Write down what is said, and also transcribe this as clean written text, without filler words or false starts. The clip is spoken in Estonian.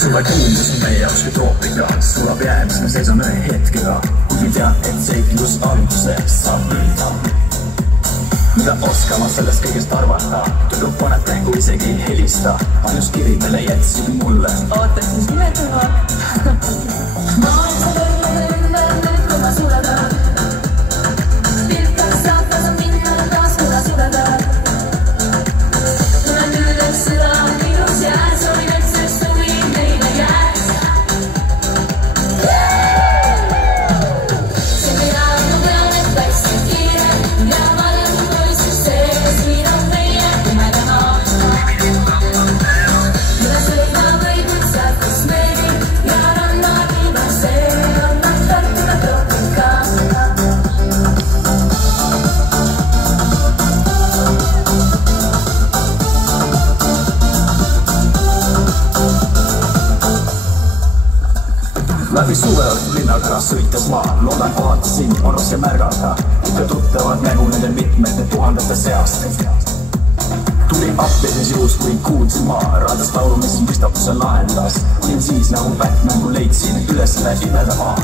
suve kuuldes on meie jaoks kui troopika, sulab jää, mis me seisame ühe hetkega, kuigi tean, et seiklus alguseks saab ülda. Mida oskama sellest kõigest arvata, tundub panete, kui isegi ei helista, ainus kiri, mille jätsid mulle. Oota, siis nimetama. Maailma võrmade ümber nüüd, kui ma sureda. Pilkaks saata sa minna taas, kui ma sureda. Tunnen nüüd, et sõda on ilus jääs, olin, et see suvi meile jääs. See mina ma tean, et läksin kiire ja vanem mu poissis see, siin on meie pimedama. Mida sõida võib nüüd saatis meeli ja rannad iba see on Antarktika troopika. Läbi suve linnaga sõites maa, loodan vaatasin, on raske märgata, ikka tuttavad nägu nende mitmete tuhandete seast. Tuli appi siis juhus, kui kuulsin maa, raadas laulu, mis müstapuse lahendas. Olin siis nagu Batman, kui leidsin üles selle imeda maa.